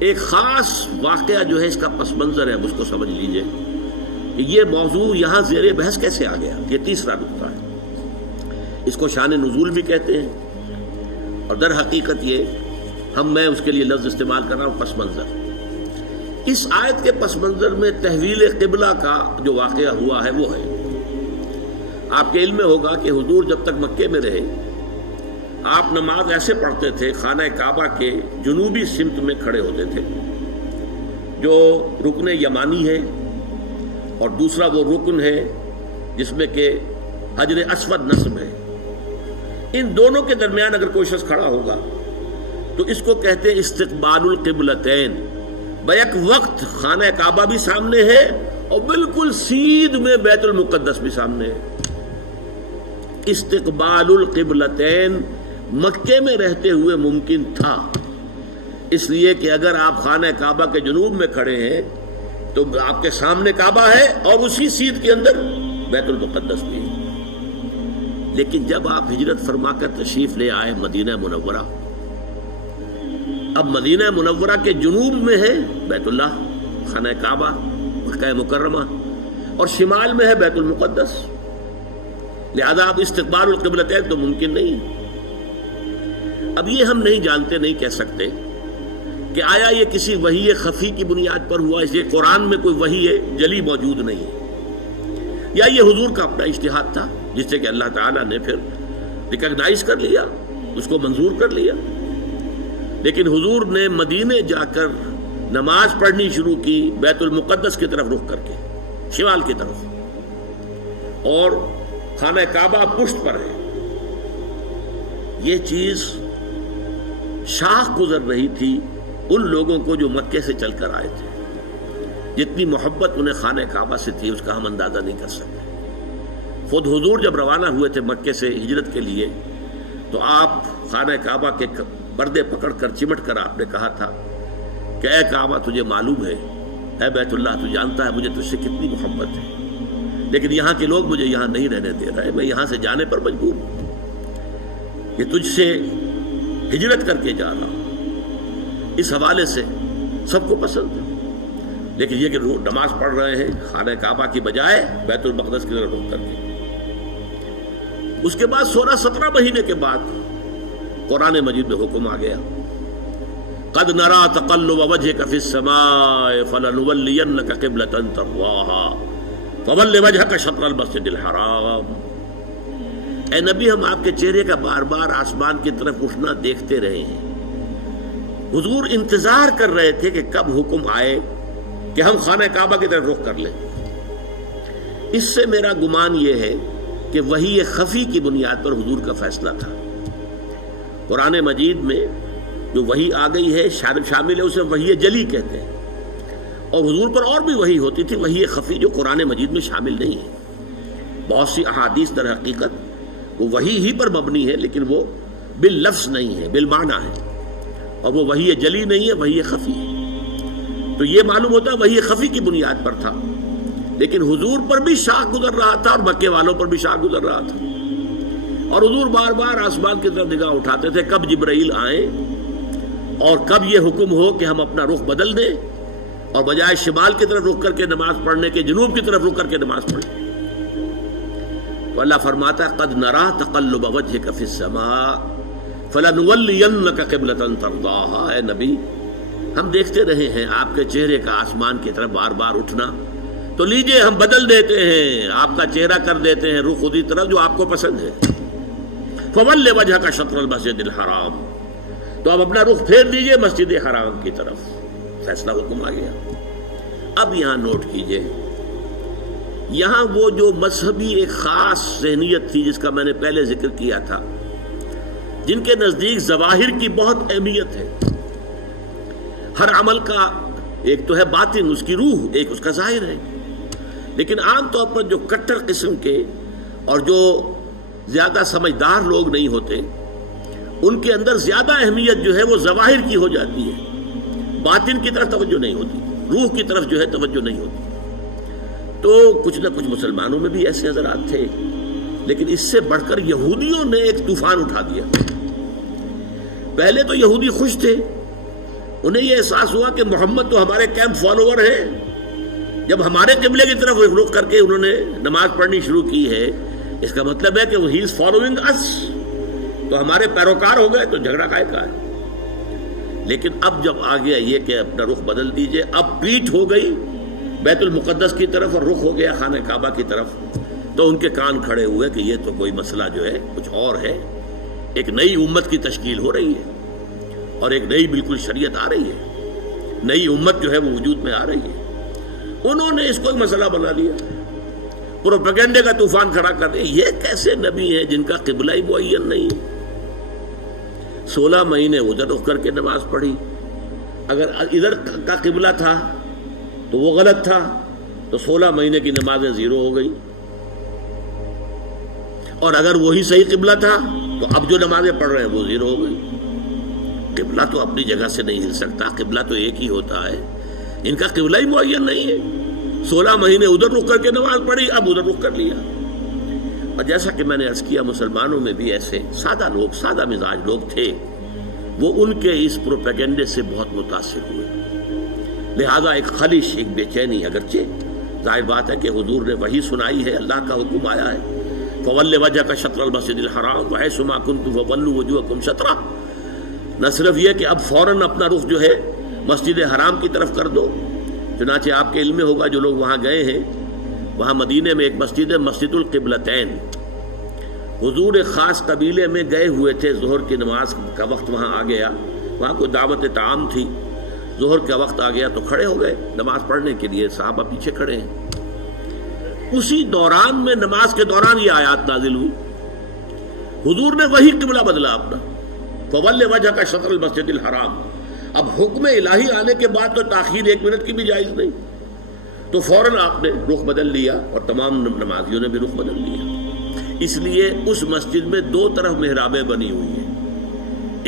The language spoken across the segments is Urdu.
ایک خاص واقعہ جو ہے اس کا پس منظر ہے، اس کو سمجھ لیجئے کہ یہ موضوع یہاں زیر بحث کیسے آ گیا۔ یہ تیسرا نقطہ ہے، اس کو شان نزول بھی کہتے ہیں، اور در حقیقت یہ میں اس کے لیے لفظ استعمال کر رہا ہوں پس منظر۔ اس آیت کے پس منظر میں تحویل قبلہ کا جو واقعہ ہوا ہے وہ ہے، آپ کے علم میں ہوگا کہ حضور جب تک مکے میں رہے آپ نماز ایسے پڑھتے تھے، خانہ کعبہ کے جنوبی سمت میں کھڑے ہوتے تھے، جو رکن یمانی ہے، اور دوسرا وہ رکن ہے جس میں کہ حجر اسود نصب ہے۔ ان دونوں کے درمیان اگر کوئی شخص کھڑا ہوگا تو اس کو کہتے ہیں استقبال القبلتین، بیک وقت خانہ کعبہ بھی سامنے ہے اور بالکل سیدھ میں بیت المقدس بھی سامنے ہے۔ استقبال القبلتین مکے میں رہتے ہوئے ممکن تھا، اس لیے کہ اگر آپ خانہ کعبہ کے جنوب میں کھڑے ہیں تو آپ کے سامنے کعبہ ہے اور اسی سیدھ کے اندر بیت المقدس بھی ہے۔ لیکن جب آپ ہجرت فرما کر تشریف لے آئے مدینہ منورہ، اب مدینہ منورہ کے جنوب میں ہے بیت اللہ، خانہ کعبہ، مکہ مکرمہ، اور شمال میں ہے بیت المقدس، لہذا اب استقبال القبلتین تو ممکن نہیں۔ اب یہ ہم نہیں جانتے، نہیں کہہ سکتے کہ آیا یہ کسی وحی خفی کی بنیاد پر ہوا، اس لیے قرآن میں کوئی وحی جلی موجود نہیں ہے، یا یہ حضور کا اپنا اجتہاد تھا جس سے کہ اللہ تعالیٰ نے پھر ریکگنائز کر لیا، اس کو منظور کر لیا۔ لیکن حضور نے مدینے جا کر نماز پڑھنی شروع کی بیت المقدس کی طرف رخ کر کے، شمال کی طرف، اور خانہ کعبہ پشت پر ہے۔ یہ چیز شاخ گزر رہی تھی ان لوگوں کو جو مکے سے چل کر آئے تھے، جتنی محبت انہیں خانہ کعبہ سے تھی اس کا ہم اندازہ نہیں کر سکتے۔ خود حضور جب روانہ ہوئے تھے مکے سے ہجرت کے لیے تو آپ خانہ کعبہ کے پردے پکڑ کر چمٹ کر آپ نے کہا تھا کہ اے کعبہ تجھے معلوم ہے، اے بیت اللہ تو جانتا ہے مجھے تجھ سے کتنی محبت ہے، لیکن یہاں کے لوگ مجھے یہاں نہیں رہنے دے رہے، میں یہاں سے جانے پر مجبور ہوں، یہ تجھ سے ہجرت کر کے جا رہا ہوں۔ اس حوالے سے سب کو پسند ہے، لیکن یہ کہ نماز پڑھ رہے ہیں خانہ کعبہ کی بجائے بیت المقدس کی طرف رخ کر کے۔ اس کے بعد 16-17 مہینے کے بعد قرآن مجید میں حکم آ گیا، قد نرى تقلب وجهك في السماء فلنولينك قبلة ترضاها فول وجهك شطر المسجد الحرام۔ اے نبی، ہم آپ کے چہرے کا بار بار آسمان کی طرف اٹھنا دیکھتے رہے ہیں۔ حضور انتظار کر رہے تھے کہ کب حکم آئے کہ ہم خانہ کعبہ کی طرف رخ کر لیں۔ اس سے میرا گمان یہ ہے کہ وحی خفی کی بنیاد پر حضور کا فیصلہ تھا۔ قرآن مجید میں جو وحی آ گئی ہے شامل ہے، اسے وحی جلی کہتے ہیں، اور حضور پر اور بھی وحی ہوتی تھی، وحی خفی جو قرآن مجید میں شامل نہیں ہے۔ بہت سی احادیث در حقیقت وہ وحی ہی پر مبنی ہے، لیکن وہ باللفظ نہیں ہے، بالمعنی ہے، اور وہ وحی جلی نہیں ہے، وحی خفی ہے۔ تو یہ معلوم ہوتا ہے وحی خفی کی بنیاد پر تھا، لیکن حضور پر بھی شاخ گزر رہا تھا اور مکے والوں پر بھی شاخ گزر رہا تھا، اور حضور بار بار آسمان کی طرف نگاہ اٹھاتے تھے کب جبرائیل آئیں اور کب یہ حکم ہو کہ ہم اپنا رخ بدل دیں اور بجائے شمال کی طرف رخ کر کے نماز پڑھنے کے جنوب کی طرف رخ کر کے نماز پڑھیں۔ تو اللہ فرماتا ہے قد نرى تقلب وجهك في السماء فلنولينك قبلة ترضاها۔ اے نبی، ہم دیکھتے رہے ہیں آپ کے چہرے کا آسمان کی طرف بار بار اٹھنا، تو لیجئے ہم بدل دیتے ہیں، آپ کا چہرہ کر دیتے ہیں رخ اسی طرف جو آپ کو پسند ہے۔ فول وجهك شطر المسجد الحرام، تو اب اپنا رخ پھیر دیجئے مسجد حرام کی طرف۔ فیصلہ حکم آ گیا۔ اب یہاں نوٹ کیجئے، یہاں وہ جو مذہبی ایک خاص ذہنیت تھی جس کا میں نے پہلے ذکر کیا تھا، جن کے نزدیک ظواہر کی بہت اہمیت ہے، ہر عمل کا ایک تو ہے باطن، اس کی روح، ایک اس کا ظاہر ہے، لیکن عام طور پر جو کٹر قسم کے اور جو زیادہ سمجھدار لوگ نہیں ہوتے، ان کے اندر زیادہ اہمیت جو ہے وہ ظواہر کی ہو جاتی ہے، باطن کی طرف توجہ نہیں ہوتی، روح کی طرف جو ہے توجہ نہیں ہوتی۔ تو کچھ نہ کچھ مسلمانوں میں بھی ایسے حضرات تھے، لیکن اس سے بڑھ کر یہودیوں نے ایک طوفان اٹھا دیا۔ پہلے تو یہودی خوش تھے انہیں یہ احساس ہوا کہ محمد تو ہمارے کیمپ فالوور ہیں. جب ہمارے قبلے کی طرف رخ کر کے انہوں نے نماز پڑھنی شروع کی ہے، اس کا مطلب ہے کہ وہ ہی از فالوئنگ اس، تو ہمارے پیروکار ہو گئے، تو جھگڑا کائے کا ہے. لیکن اب جب آ گیا یہ کہ اپنا رخ بدل دیجئے، اب پیٹھ ہو گئی بیت المقدس کی طرف اور رخ ہو گیا خانہ کعبہ کی طرف، تو ان کے کان کھڑے ہوئے کہ یہ تو کوئی مسئلہ جو ہے کچھ اور ہے. ایک نئی امت کی تشکیل ہو رہی ہے اور ایک نئی بالکل شریعت آ رہی ہے، نئی امت جو ہے وہ وجود میں آ رہی ہے. انہوں نے اس کو ایک مسئلہ بنا لیا، پروپیگنڈے کا طوفان کھڑا کر دیا. یہ کیسے نبی ہیں جن کا قبلہ ہی معین نہیں ہے؟ 16 مہینے ادھر رخ کر کے نماز پڑھی. اگر ادھر کا قبلہ تھا تو وہ غلط تھا، تو 16 مہینے کی نمازیں زیرو ہو گئی. اور اگر وہی صحیح قبلہ تھا تو اب جو نمازیں پڑھ رہے ہیں وہ زیرو ہو گئی. قبلہ تو اپنی جگہ سے نہیں ہل سکتا، قبلہ تو ایک ہی ہوتا ہے. ان کا قبلہ ہی معین نہیں ہے. 16 مہینے ادھر رخ کر کے نماز پڑھی، اب ادھر رخ کر لیا. اور جیسا کہ میں نے عرض کیا، مسلمانوں میں بھی ایسے سادہ لوگ، سادہ مزاج لوگ تھے، وہ ان کے اس پروپیگنڈے سے بہت متاثر ہوئے. لہذا ایک خلش، ایک بے چینی، اگرچہ ظاہر بات ہے کہ حضور نے وحی سنائی ہے، اللہ کا حکم آیا ہے فَوَلِّ وَجْهَكَ شَطْرَ الْمَسْجِدِ الْحَرَامِ وَحَيْثُ مَا كُنتُمْ فَوَلُّوا وُجُوهَكُمْ شَطْرَهُ. نہ صرف یہ کہ اب فوراً اپنا رخ جو ہے مسجد حرام کی طرف کر دو، چنانچہ آپ کے علم میں ہوگا جو لوگ وہاں گئے ہیں، وہاں مدینے میں ایک مسجد ہے، مسجد القبلتین. حضور ایک خاص قبیلے میں گئے ہوئے تھے، ظہر کی نماز کا وقت وہاں آ گیا، وہاں کوئی دعوت طعام تھی، ظہر کا وقت آ گیا تو کھڑے ہو گئے نماز پڑھنے کے لیے، صحابہ پیچھے کھڑے ہیں. اسی دوران میں، نماز کے دوران یہ آیات نازل ہوئی. حضور نے وہی قبلہ بدلا اپنا، فَوَلِّ وَجْهَكَ شَطْرَ الْمَسْجِدِ الْحَرَامِ. اب حکم الہی آنے کے بعد تو تاخیر 1 منٹ کی بھی جائز نہیں، تو فوراً آپ نے رخ بدل لیا اور تمام نمازیوں نے بھی رخ بدل لیا. اس لیے اس مسجد میں 2 طرف محرابیں بنی ہوئی ہیں.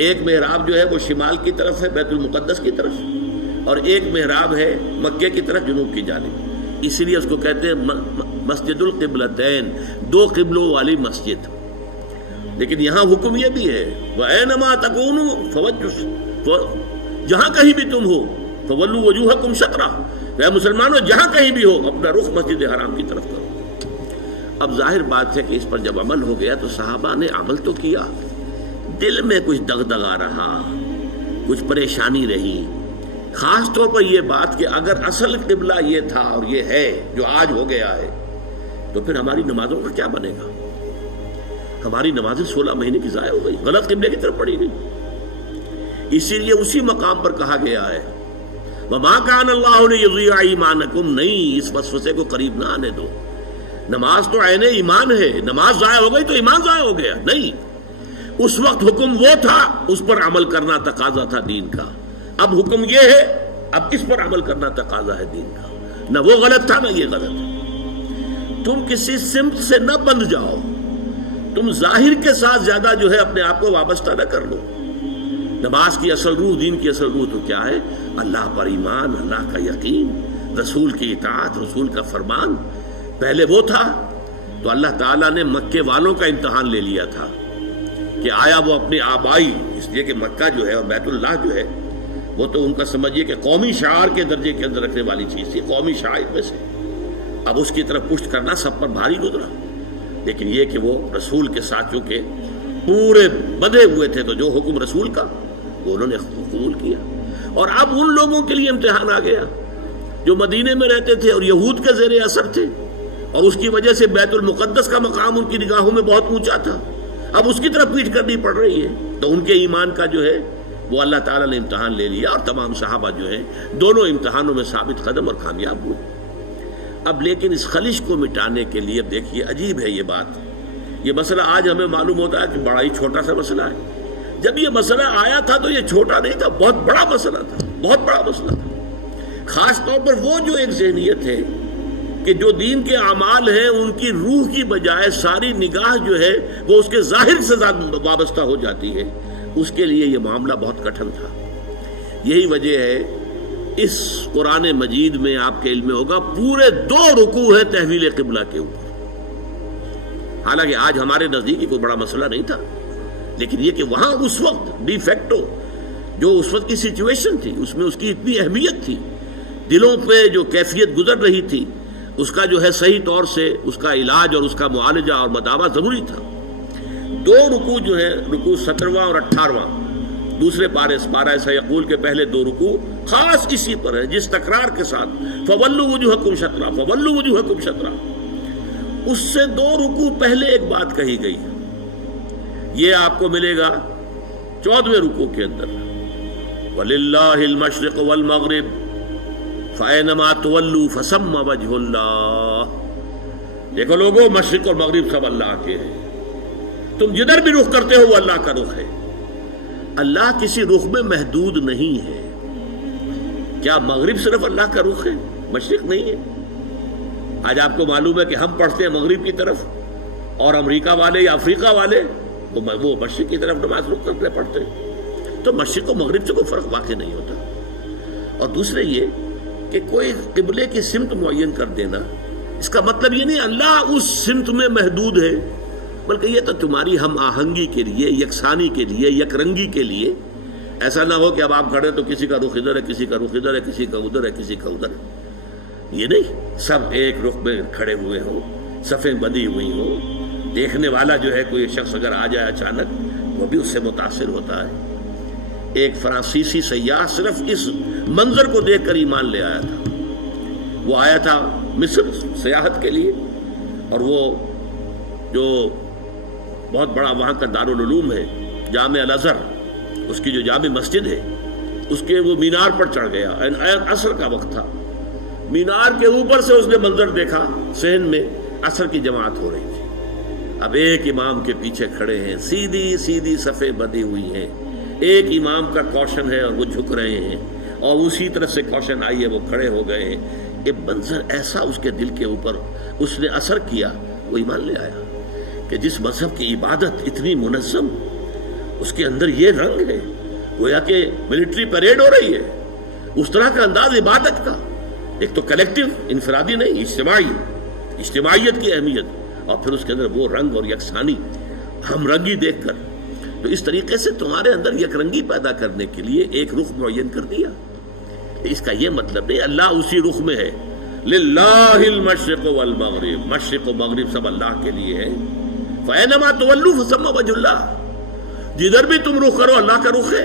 ایک محراب جو ہے وہ شمال کی طرف ہے، بیت المقدس کی طرف، اور ایک محراب ہے مکے کی طرف، جنوب کی جانب. اسی لیے اس کو کہتے ہیں مسجد القبلتین، 2 قبلوں والی مسجد. لیکن یہاں حکم یہ بھی ہے وَأَيْنَمَا تَكُونُوا فَوَجُّ، جہاں کہیں بھی تم ہو فَوَلُّوا وُجُوهَكُمْ شَطْرَهُ، اے مسلمانوں جہاں کہیں بھی ہو اپنا رخ مسجد حرام کی طرف کرو. اب ظاہر بات ہے کہ اس پر جب عمل ہو گیا تو صحابہ نے عمل تو کیا، دل میں کچھ دغدغہ رہا، کچھ پریشانی رہی. خاص طور پر یہ بات کہ اگر اصل قبلہ یہ تھا اور یہ ہے جو آج ہو گیا ہے، تو پھر ہماری نمازوں کا کیا بنے گا؟ ہماری نمازیں 16 مہینے کی ضائع ہو گئی، غلط قبلے کی طرف پڑھی گئی. اسی لیے اسی مقام پر کہا گیا ہے وَمَا كَانَ اللَّهُ لِيُضِيعَ إِيمَانَكُمْ، نہیں اس وسوسے کو قریب نہ آنے دو. نماز تو عین ایمان ہے، نماز ضائع ہو گئی تو ایمان ضائع ہو گیا نہیں. اس وقت حکم وہ تھا، اس پر عمل کرنا تقاضا تھا دین کا. اب حکم یہ ہے، اب اس پر عمل کرنا تقاضا ہے دین کا. نہ وہ غلط تھا نہ یہ غلط ہے. تم کسی سمت سے نہ بندھ جاؤ، تم ظاہر کے ساتھ زیادہ جو ہے اپنے آپ کو وابستہ نہ کر لو. نماز کی اصل روح، دین کی اصل روح تو کیا ہے؟ اللہ پر ایمان، اللہ کا یقین، رسول کی اطاعت، رسول کا فرمان. پہلے وہ تھا تو اللہ تعالیٰ نے مکے والوں کا امتحان لے لیا تھا کہ آیا وہ اپنی آبائی، اس لیے کہ مکہ جو ہے اور بیت اللہ جو ہے وہ تو ان کا سمجھیے کہ قومی شعار کے درجے کے اندر رکھنے والی چیز تھی، قومی شعائر میں سے. اب اس کی طرف پشت کرنا سب پر بھاری گزرا. لیکن یہ کہ وہ رسول کے ساتھ چونکہ پورے بندھے ہوئے تھے تو جو حکم رسول کا وہ انہوں نے قبول کیا. اور اب ان لوگوں کے لیے امتحان آ گیا جو مدینے میں رہتے تھے اور یہود کے زیر اثر تھے، اور اس کی وجہ سے بیت المقدس کا مقام ان کی نگاہوں میں بہت اونچا تھا. اب اس کی طرف پیٹھ کرنی پڑ رہی ہے. تو ان کے ایمان کا جو ہے وہ اللہ تعالیٰ نے امتحان لے لیا، اور تمام صحابہ جو ہیں دونوں امتحانوں میں ثابت قدم اور کامیاب ہوئے. اب لیکن اس خلش کو مٹانے کے لیے دیکھیے عجیب ہے یہ بات. یہ مسئلہ آج ہمیں معلوم ہوتا ہے کہ بڑا ہی چھوٹا سا مسئلہ ہے. جب یہ مسئلہ آیا تھا تو یہ چھوٹا نہیں تھا، بہت بڑا مسئلہ تھا، بہت بڑا مسئلہ تھا. خاص طور پر وہ جو ایک ذہنیت ہے کہ جو دین کے اعمال ہیں ان کی روح کی بجائے ساری نگاہ جو ہے وہ اس کے ظاہر سے وابستہ ہو جاتی ہے، اس کے لیے یہ معاملہ بہت کٹھن تھا. یہی وجہ ہے اس قرآن مجید میں آپ کے علم میں ہوگا پورے 2 رکوع ہیں تحویل قبلہ کے اوپر. حالانکہ آج ہمارے نزدیک کوئی بڑا مسئلہ نہیں تھا، لیکن یہ کہ وہاں اس وقت ڈی فیکٹو جو اس وقت کی سچویشن تھی اس میں اس کی اتنی اہمیت تھی، دلوں پہ جو کیفیت گزر رہی تھی اس کا جو ہے صحیح طور سے اس کا علاج اور اس کا معالجہ اور مداوع ضروری تھا۔ دو رکوع جو ہے، رکوع 17واں اور 18واں، دوسرے پارہ سیقول کے پہلے دو رکوع خاص اسی پر ہے، جس تکرار کے ساتھ فولوا وجوہکم شطرہ، فولوا وجوہکم شطرہ، اس سے دو رکوع پہلے ایک بات کہی گئی۔ یہ آپ کو ملے گا 14ویں رکوع کے اندر، وَلِلَّهِ الْمَشْرِقُ وَالْمَغْرِبُ فَأَيْنَمَا تُوَلُّوا فَثَمَّ وَجْهُ اللَّهِ۔ دیکھو لوگوں، مشرق اور مغرب سب اللہ کے ہیں، تم جدھر بھی رخ کرتے ہو وہ اللہ کا رخ ہے۔ اللہ کسی رخ میں محدود نہیں ہے۔ کیا مغرب صرف اللہ کا رخ ہے، مشرق نہیں ہے؟ آج آپ کو معلوم ہے کہ ہم پڑھتے ہیں مغرب کی طرف، اور امریکہ والے یا افریقہ والے وہ مشرق کی طرف نماز رخ کرتے پڑھتے ہیں۔ تو مشرق و مغرب سے کوئی فرق واقع نہیں ہوتا۔ اور دوسرے یہ کہ کوئی قبلے کی سمت معین کر دینا، اس کا مطلب یہ نہیں اللہ اس سمت میں محدود ہے، بلکہ یہ تو تمہاری ہم آہنگی کے لیے، یکسانی کے لیے، یک رنگی کے لیے۔ ایسا نہ ہو کہ اب آپ کھڑے تو کسی کا رخ ادھر ہے، کسی کا رخ ادھر ہے، کسی کا ادھر ہے، کسی کا ادھر ہے۔ یہ نہیں، سب ایک رخ میں کھڑے ہوئے ہوں، صفیں بندھی ہوئی ہوں۔ دیکھنے والا جو ہے کوئی شخص اگر آ جائے اچانک، وہ بھی اس سے متاثر ہوتا ہے۔ ایک فرانسیسی سیاح صرف اس منظر کو دیکھ کر ایمان لے آیا تھا۔ وہ آیا تھا مصر سیاحت کے لیے، اور وہ جو بہت بڑا وہاں کا دارالعلوم ہے جامع الازہر، اس کی جو جامع مسجد ہے، اس کے وہ مینار پر چڑھ گیا۔ عصر کا وقت تھا، مینار کے اوپر سے اس نے منظر دیکھا، صحن میں عصر کی جماعت ہو رہی تھی۔ اب ایک امام کے پیچھے کھڑے ہیں، سیدھی سیدھی صفیں بندھی ہوئی ہیں، ایک امام کا کوشن ہے اور وہ جھک رہے ہیں، اور اسی طرف سے کوشن آئی ہے، وہ کھڑے ہو گئے ہیں۔ ایک منظر ایسا اس کے دل کے اوپر اس نے اثر کیا، وہ ایمان لے آیا کہ جس مذہب کی عبادت اتنی منظم، اس کے اندر یہ رنگ ہے، گویا کہ ملٹری پریڈ ہو رہی ہے، اس طرح کا انداز عبادت کا، ایک تو کلیکٹیو، انفرادی نہیں، اجتماعیت کی اہمیت، اور پھر اس کے اندر وہ رنگ اور یکسانی، ہم رنگی دیکھ کر۔ تو اس طریقے سے تمہارے اندر یک رنگی پیدا کرنے کے لیے ایک رخ معین کر دیا۔ اس کا یہ مطلب نہیں اللہ اسی رخ میں ہے۔ للہ المشرق والمغرب، مشرق و مغرب سب اللہ کے لیے ہے۔ فَأَيْنَمَا تُوَلُّوا فَثَمَّ وَجْهُ اللَّهِ، جدھر بھی تم رخ کرو اللہ کا رخ ہے،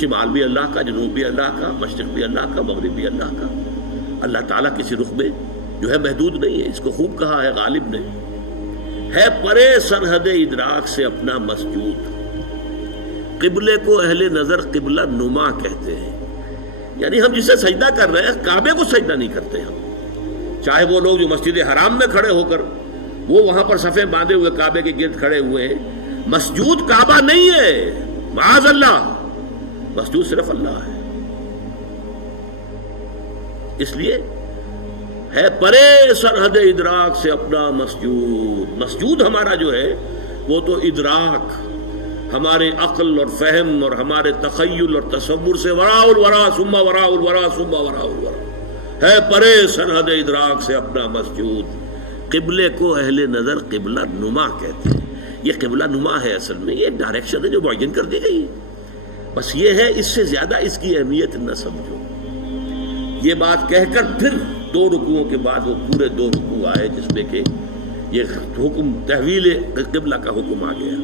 شمال بھی اللہ کا، جنوب بھی اللہ کا، مشرق بھی اللہ کا، مغرب بھی اللہ کا۔ اللہ تعالیٰ کسی رخ میں جو ہے محدود نہیں ہے۔ اس کو خوب کہا ہے غالب نے، ہے پرے سرحد ادراک سے اپنا مسجود۔ قبلے کو اہل نظر قبلہ نما کہتے ہیں، یعنی ہم جسے سجدہ کر رہے ہیں کعبے کو سجدہ نہیں کرتے ہم۔ چاہے وہ لوگ جو مسجد حرام میں کھڑے ہو کر وہ وہاں پر صفیں باندھے ہوئے کعبے کے گرد کھڑے ہوئے ہیں، مسجود کعبہ نہیں ہے، معاذ اللہ، مسجود صرف اللہ ہے۔ اس لیے ہے پرے سرحد ادراک سے اپنا مسجود۔ مسجود ہمارا جو ہے وہ تو ادراک، ہمارے عقل اور فہم اور ہمارے تخیل اور تصور سے وراء الورا ثم وراء الورا ثم وراء الورا، ہے پرے سرحد ادراک سے اپنا مسجود۔ قبلے کو اہل نظر قبلہ نما کہتے ہیں۔ یہ قبلہ نما ہے، اصل میں یہ ایک ڈائریکشن ہے جو معین کر دی گئی ہے، بس یہ ہے، اس سے زیادہ اس کی اہمیت نہ سمجھو۔ یہ بات کہہ کر پھر دو رکوعوں کے بعد وہ پورے دو رکوع آئے جس میں کہ یہ حکم تحویل قبلہ کا حکم آ گیا۔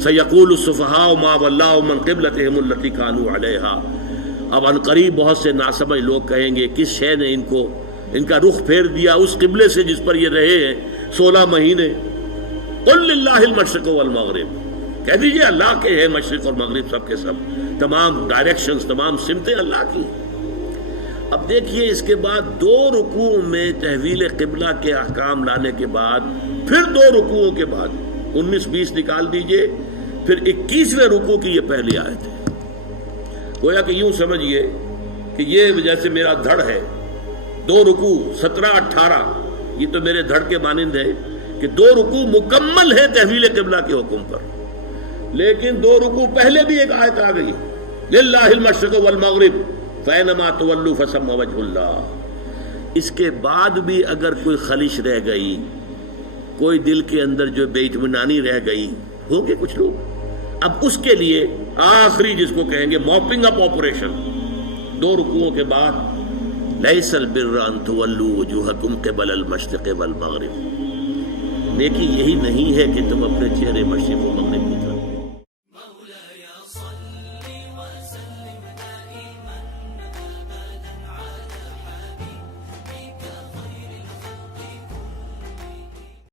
سَيَقُولُ السُّفَهَاءُ مَا وَلَّاهُمْ عَنْ قِبْلَتِهِمُ الَّتِي كَانُوا عَلَيْهَا، اب ان قریب بہت سے ناسمجھ لوگ کہیں گے کس شے نے ان کا رخ پھیر دیا اس قبلے سے جس پر یہ رہے ہیں 16 مہینے۔ قُلْ لِلَّهِ الْمَشْرِقُ وَالْمَغْرِبُ، کہہ دیجئے اللہ کے ہیں مشرق اور مغرب، سب کے سب، تمام ڈائریکشنز، تمام سمتیں اللہ کی۔ اب دیکھیے اس کے بعد دو رکوع میں تحویل قبلہ کے احکام لانے کے بعد پھر دو رکوعوں کے بعد 19-20 نکال دیجئے، پھر 21ویں رکوع کی یہ پہلی آیت ہے۔ گویا کہ یوں سمجھیے کہ یہ جیسے میرا دھڑ ہے، دو رکوع 17-18، یہ تو میرے دھڑ کے مانند ہے کہ دو رکوع مکمل ہے تحویل قبلہ کے حکم پر، لیکن دو رکوع پہلے بھی ایک آیت آ گئی، للہ المشرق والمغرب فَأَيْنَمَا تُوَلُّوا فَثَمَّ وَجْهُ اللَّهِ۔ اس کے بعد بھی اگر کوئی خلش رہ گئی، کوئی دل کے اندر جو بے اطمینانی رہ گئی، ہوں گے کچھ لوگ، اب اس کے لیے آخری جس کو کہیں گے موپنگ اپ آپریشن، 2 رکوعوں کے بعد لیس البر ان تولوا وجوہکم قبل المشرق والمغرب، نیکی یہی نہیں ہے کہ تم اپنے چہرے مشرق و مغرب کی طرف